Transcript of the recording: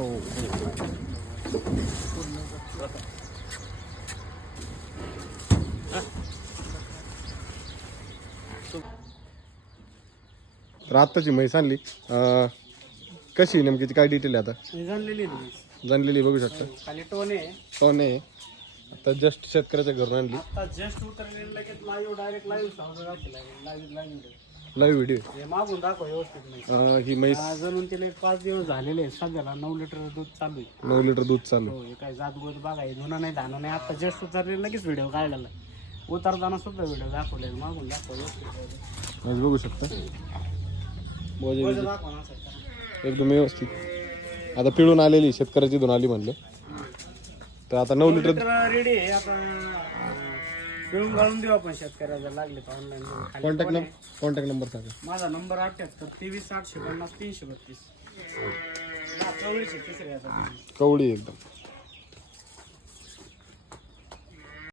हो तर आत्ताची म्हैस आणली कशी नेमकी काय डिटेल आहे आता जाणलेली जाणलेली बघू शकता खाली टोन आहे टोन आहे आता जस्ट शेतकऱ्याच्या घरून आणली आता जस्ट उतरलेलं लगेच live direct live live video हे मागून दाखव व्यवस्थित ही म्हैस जणून तिला 5 दिवस झालेले आहेत सध्याला 9 लिटर दूध चालू आहे 9 लिटर दूध चालू हो हे काय जातगोत बघा हे धुणं नाही धाणं नाही आता जस्ट उतरलेलं लगेच व्हिडिओ काढलेला उतरताना सुद्धा व्हिडिओ दाखवले मागून दाखव व्यवस्थित म्हैस बघू शकता बोजे बिजे दाखव ना असं. एकदम व्यवस्थित आता पिळून आलेली शेतकऱ्याची धुन आली म्हणलं तर आता 9 लिटर रेडी आहे आता पिळून घालून देऊ आपण शेतकऱ्याला लागले तर ऑनलाईन कॉन्टॅक्ट नंबर सांगा माझा नंबर 78 23 850 332 कवळीचे तिसरे आता कवडी एकदम